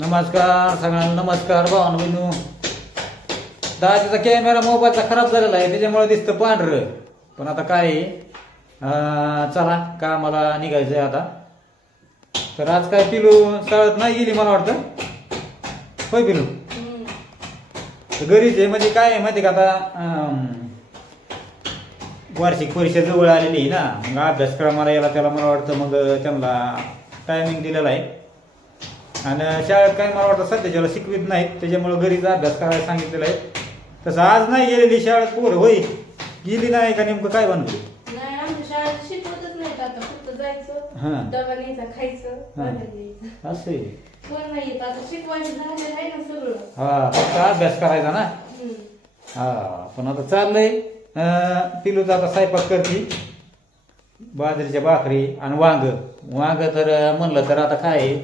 नमस्कार सगळ्यांना नमस्कार भावानं बहिणू. दादाचा कॅमेरा मोबाईलचा खराब झालेला आहे त्याच्यामुळे दिसतं पांढरं. पण आता काय चला का मला निघायचं आहे आता. तर आज काय पिलू शाळेत नाही गेली मला वाटतं? होय पिलू? तर घरीच आहे म्हणजे काय आहे माहिती का आता वार्षिक परीक्षा जवळ आलेली आहे ना. मग अभ्यासक्रमाला याला त्याला मला वाटतं मग त्यांना टायमिंग दिलेला आहे. आणि शाळेत काय मला वाटतं सध्याच्याला शिकवित नाहीत त्याच्यामुळे घरीच अभ्यास करायला सांगितलेलं आहे. तसं आज नाही गेलेली शाळेत पोर होय. गेली नाही का नेमकं काय बनवली नाही आमच्या शाळेत शिकवतच नाहीत आता. फक्त हा. जायचं डबा न्यायचा खायचं हा. बाहेर यायचं. असं आहे. कोण नाही येत आता. शिकवायचं झालेलं आहे ना सगळं. हा फक्त अभ्यास करायचा ना? हम्म. हा पण आता चाललंय. अं, पिलूचा आता स्वयंपाक करते. बाजरीच्या भाकरी आणि वांग. वांग तर अं, म्हणलं तर आता काय आहे,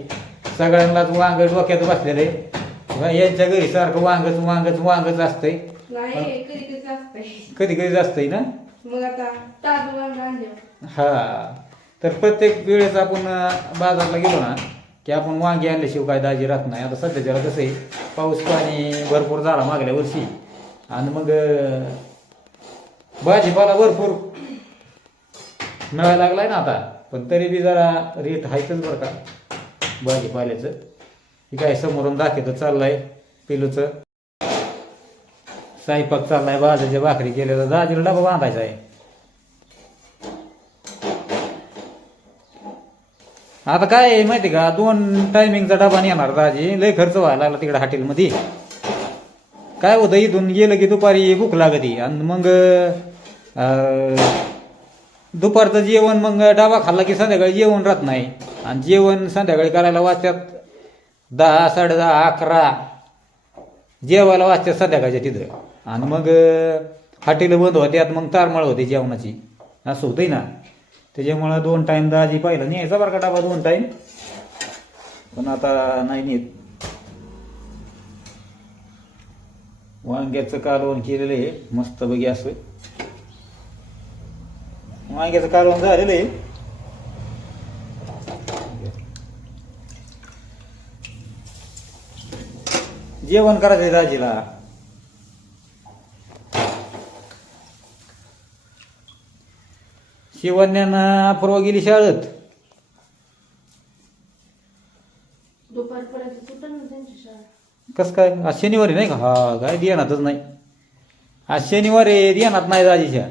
सगळ्यांनाच वांग डोक्यात बसलेलं आहे यांच्या घरी सारखं वांगच वांगच वांगच असतंय. नाही कधी कधी असतंय कधी असतंय ना? मग आता ताज वांग आणलं. हा. तर प्रत्येक वेळेस आपण अं, बाजारला गेलो ना की आपण वांगी आणल्याशिवाय काय दाजी राहत नाही. आता सध्याच्याला कसं आहे पाऊस पाणी भरपूर झाला मागल्या वर्षी. आणि मग अं, भाजीपाला भरपूर मिळायला लागलाय ना आता. पण तरी बी जरा रेट आहेतच बरं का. भाजीपाल्याचं हे काय समोरून दाखवतं चाललंय पिलूचं. साईपाक चाललाय बाजाच्या भाकरी केलेला दाजीला डबा बांधायचा आहे. आता काय आहे माहिती का? दोन टायमिंगचा डबा येणार दाजी. लय खर्च व्हायला लागला तिकडे हॉटेलमध्ये. काय होतं इथून गेलं की दुपारी भूक लागती. आणि मग दुपारचं जेवण मग डबा खाल्ला की संध्याकाळी जेवण राहत नाही. आणि जेवण संध्याकाळी करायला वाचतात. दहा साडे दहा अकरा. जेवायला वाचतात संध्याकाळच्या तिथं. आणि मग हॉटेल बंद होत्यात मग तारमळ होते जेवणाची. असं होतंय ना. त्याच्यामुळं दोन टाईम दाजी पाहिलं. न्यायचा बरं का डबा दोन टाईम पण आता नाही नेत. वांग्याचं कालवण केलेलं आहे. मस्त बघी असं. वांग्याचं कालवण झालेलं आहे जेवण करायचंय दाजीला शिवण्यानं परवा गेली शाळेत कसं काय आज शनिवारी नाही का हा काय देणारच नाही आज शनिवारी देणार नाही दाजीच्या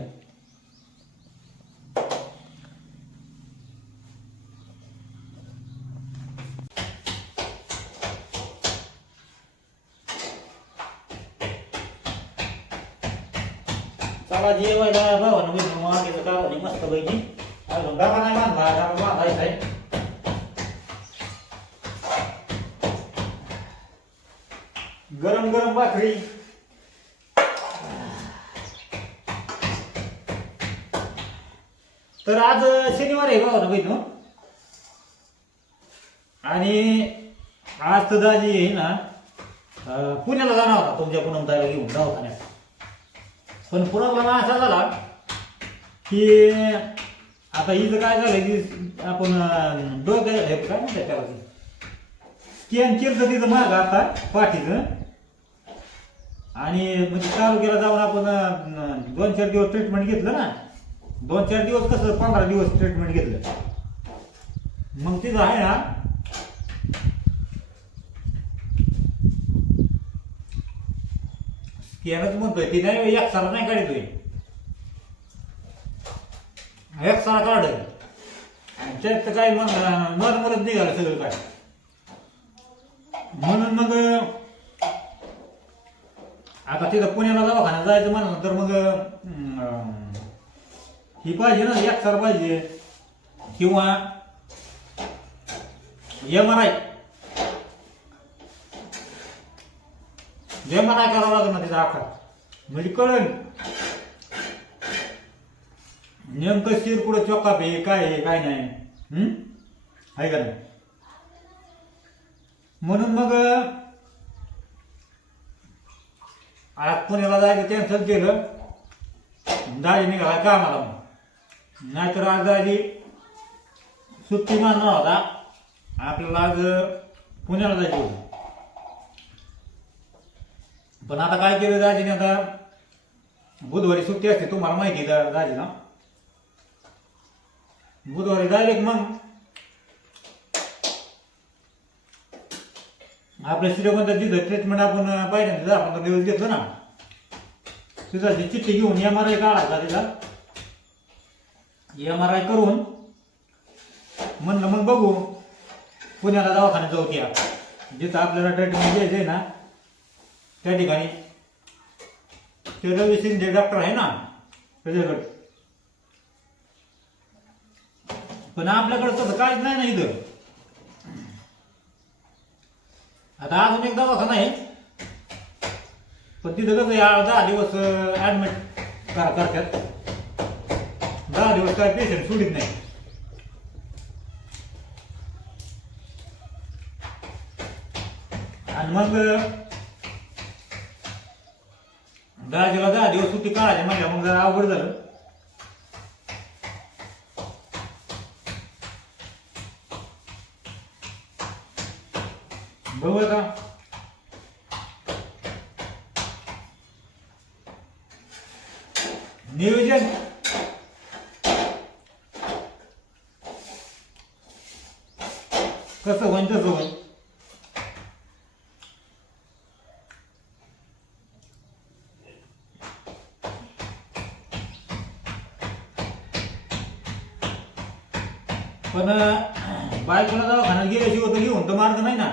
चला जेवायला भावानं बहिणी मागेचं काढून मस्त पैकी अजून डबा नाही बांधला डबा बांधायचा आहे गरम गरम भाकरी तर आज शनिवार आहे भावानं तू आणि आज तर दाजी आहे ना पुण्याला जाणार होता तुमच्या पुनम घेऊन घेऊन दवाखान्यात पण पुण्याला असा झाला की आता हिचं काय झालं की आपण डोक्या काय म्हणतात त्याला? स्कॅन केलं तिथं माग आता पाठीचं. आणि म्हणजे तालुक्याला जाऊन आपण दोन चार दिवस ट्रीटमेंट घेतलं ना दोन चार दिवस कसं पंधरा दिवस ट्रीटमेंट घेतलं. मग तिथं आहे ना स्कॅनच म्हणतोय ती एक सारा नाही काढतोय एक सारा काढ. त्यात तर काय मग नॉर्मलच निघालं सगळं काय. म्हणून मग आता तिथं पुण्याला दवाखान्यात जायचं म्हणलं तर मग ही पाहिजे ना एक एकसार पाहिजे. किंवा M R I M R करावं लागेल ना त्याचा आकार. म्हणजे कळण नेमकं शिर कुठं चोकाप आहे काय आहे काय नाही. हम्म? आहे का नाही? म्हणून मग आज पुण्याला जायचं कॅन्सल केलं दाजी निघाला कामाला मग. नाहीतर आज दाजी सुट्टी मानणार होता. आपल्याला आज पुण्याला जायचं होतं. पण आता काय केलं दाजीने आता? बुधवारी सुट्टी असते तुम्हाला माहिती आहे दा- दाजीला. बुधवारी डायरेक्ट मग आपल्या श्रीगोंदा जिथं ट्रीटमेंट आपण पाहिजे तिथं आपण दिवस घेतलं ना. तिथं चिठ्ठी घेऊन एम आर आय काढायचा तिला एम आर आय करून म्हणलं मग बघू. पुण्याला दवाखान्यात जाऊ त्या जिथं आपल्याला ट्रीटमेंट घ्यायचं आहे ना त्या ठिकाणी ते रवी जे डॉक्टर आहे ना त्याच्याकडे. पण आपल्याकडे तसं काहीच नाही ना इथं. आता अजून एक दवाखाना आहे. पण तिथं कसं या दहा दिवस ऍडमिट करा करतात. दहा दिवस काय पेशंट सोडित नाही. आणि मग दाजीला दहा दिवस सुट्टी काढायची म्हणजे मग जरा अवघड झालं. बघू आता. नियोजन. कसं होईन तसं पण अं, बायकोला दवाखान्यात गेल्याशिवाय तर घेऊन तर मार्ग नाही ना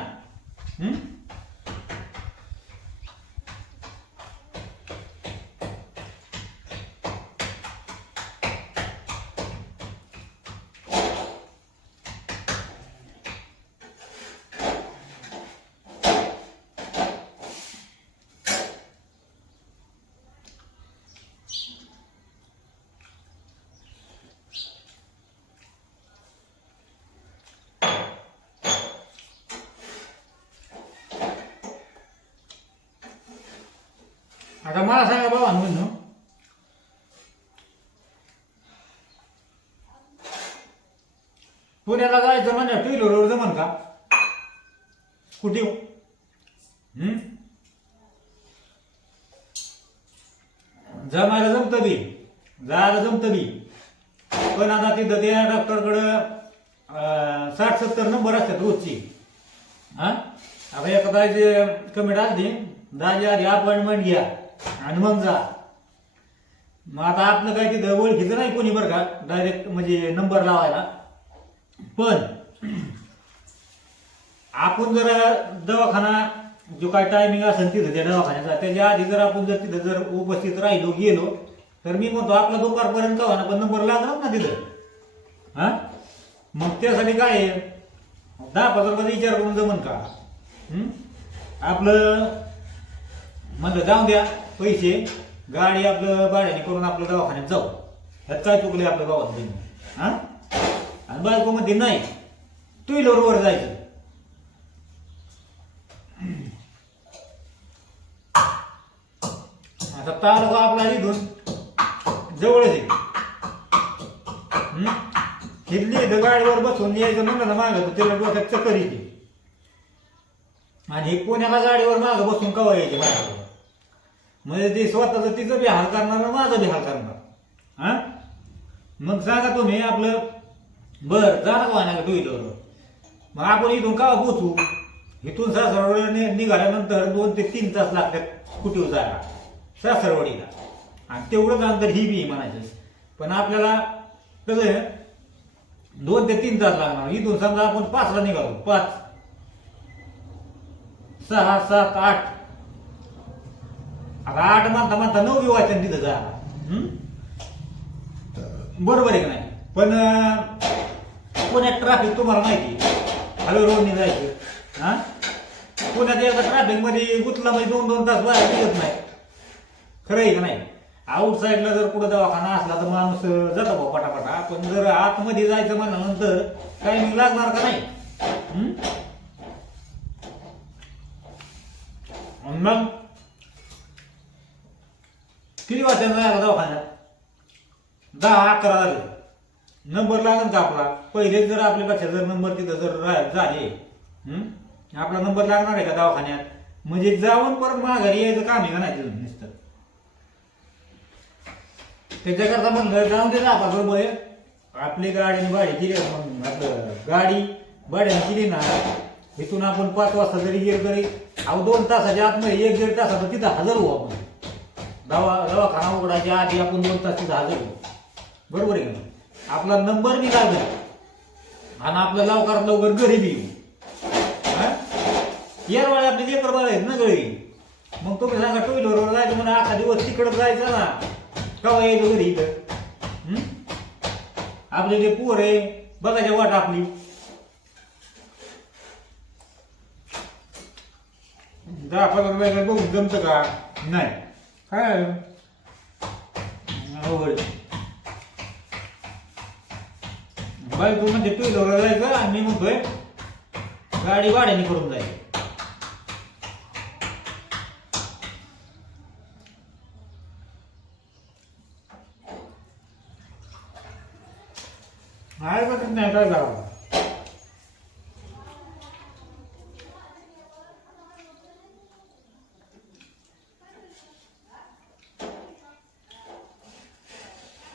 हं? आता मला सांगा बाबा म्हणून पुण्याला जायचं म्हणजे टू व्हीलरवर जमन का? कुठे? जमायला जमतं बी. जायला जमतं बी. पण आता तिथं त्या डॉक्टरकडं साठ सत्तर नंबर असतात रोजची. हा? आता एखादा जे कमी आली दाजी आधी अपॉइंटमेंट घ्या. आणि मग जा. मग आता आपलं काय तिथं ओळखीचं नाही कोणी बरं का? डायरेक्ट म्हणजे नंबर लावायला. पण आपण जर दवाखाना जो काय टायमिंग असेल तिथं त्या दवाखान्याचा त्याच्या आधी जर आपण जर तिथं जर उपस्थित राहिलो गेलो तर मी म्हणतो आपला दुपारपर्यंत का ना पण नंबर लागणार ना तिथं. हा? मग त्यासाठी काय आहे? दहा पाच रुपयाचा विचार करून जमन का? आपलं म्हणलं जाऊ द्या. पैसे गाडी आपलं भाड्याने करून आपलं दवाखान्यात जाऊ. ह्यात काय चुकले आपल्या गावात हा? आणि बायको मध्ये नाही टू व्हीलरवर जायचं. आता तालुका आपला इथून जवळच आहे. हं? इथं गाडीवर बसून यायचं म्हणलं ना मागं तर त्याला डोक्यात चक्कर येते. आणि हे पुण्याला गाडीवर मागं बसून कवा यायचे माझ्याकडे म्हणजे ते स्वतःच तिचं बी हाल करणार माझं बी हाल करणार. हा? मग सांगा तुम्ही आपलं. बर जाणार वाहण्याला का टू व्हीलरवर मग आपण इथून का पोचू? इथून सासरवाडी निघाल्यानंतर दोन ते तीन तास लागतात कुठे जायला? सासरवाडीला. आणि तेवढंच अंतर ही बी म्हणायचं. पण आपल्याला कसं आहे? दोन ते तीन तास लागणार. इथून समजा आपण पाचला निघालो. पाच. सहा सात आठ. राट आठ म्हणता म्हणता नऊ बी तिथं जा. बरोबर आहे का नाही? पण पुण्यात ट्रॅफिक तुम्हाला माहिती हवे रोडने जायचं. हा? पुण्यात एकदा ट्रॅफिकमध्ये गुतला म्हणजे दोन दोन तास बाहेर निघत नाही. खरं आहे का नाही? आउट साईडला जर कुठं दवाखाना असला तर माणूस जातो भाऊ पटापटा. पण जर आतमध्ये जायचं म्हणल्यानंतर टायमिंग लागणार का नाही? मग? किती वाजता आला दवाखान्यात? दहा अकरा झाले. नंबर लागेल का आपला. पहिले जर आपल्यापेक्षा जर नंबर तिथं जर रा- झाले आपला नंबर लागणार आहे का दवाखान्यात? म्हणजे जाऊन परत माघारी यायचं काम आहे का नाही तिथून नुसतं? त्याच्याकरता म्हणलं जाऊन दे ना आपण बरोबर. आपली गाडी भाडी केली मग आपलं गाडी भाड्याने केली ना इथून आपण पाच वाजता जरी गेलो तरी अहो दोन तासाच्या आतमध्ये एक दीड तासात तिथं हजर होऊ आपण. दवा दवाखाना उघडायच्या आधी आपण दोन तास हजर होऊ. बरोबर आहे का? आपला नंबर बी लागेल आणि आपलं लवकरात लवकर घरी बी येऊ? येरवाळे आपले लेकर बरं आहेत ना घरी मग तुम्ही सांगा टू व्हीलरवर जायचं म्हणून अख्खा दिवस तिकडं जायचं ना. केव्हा यायचं घरी इथं? आपले जे पोर आहे बघायची वाट आपली. दहा पंधरा बघून जमतं का? नाही. काय? अवघड बायको म्हणजे टू व्हीलरवर जायचं आणि मी म्हणतोय गाडी भाड्याने करून जायचं नाही काय करावं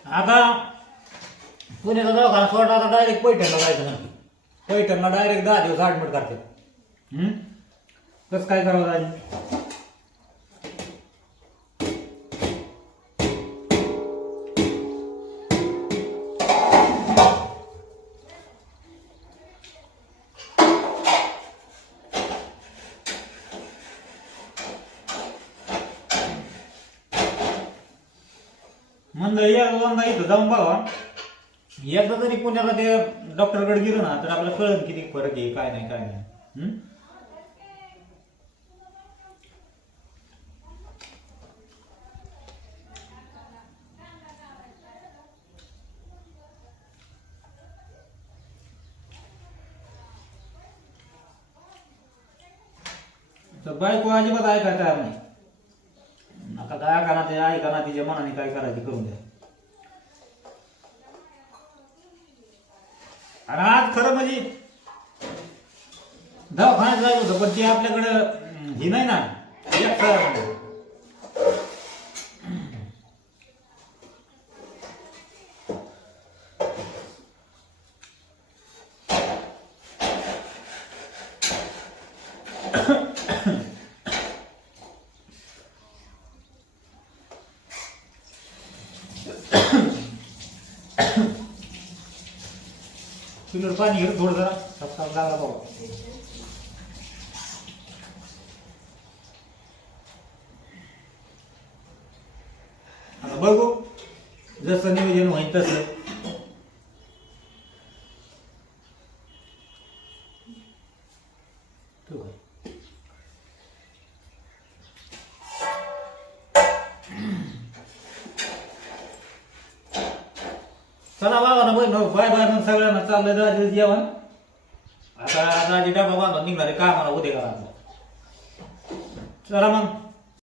आता पुण्याचा दवाखाना सोडला आता डायरेक्ट पैठणला जायचं म्हणते पैठणला डायरेक्ट दहा दिवस ऍडमिट करते हम्म? कसं काय करावं दाजी म्हणलं या दोनदा इथं जाऊन बघा. एकदा जरी पुण्याला ते डॉक्टरकडे गेलो ना तर आपल्याला कळन किती फरक आहे काय नाही काय नाही. हम्म? तर बायको अजिबात ऐकायला तयार नाही. आता काय करा ते ऐका ना तिच्या मनाने काय करायचे करून द्या. आणि आज खरं म्हणजे दवाखान्यात जायचं होतं पण ते आपल्याकडं ही हे नाही ना. एक चुलीवर पाणी घेऊन थोडं जरा सप्ताह लागला बाबा आता बघू जसं नियोजन होईल तसं ठेवू का? चला बाबा ना बहीण बाय बाय मग सगळ्यांना चाललं दाजी जेवण. आता राजे डबा बांधून निघणारे कामाला उद्या करा चला मग.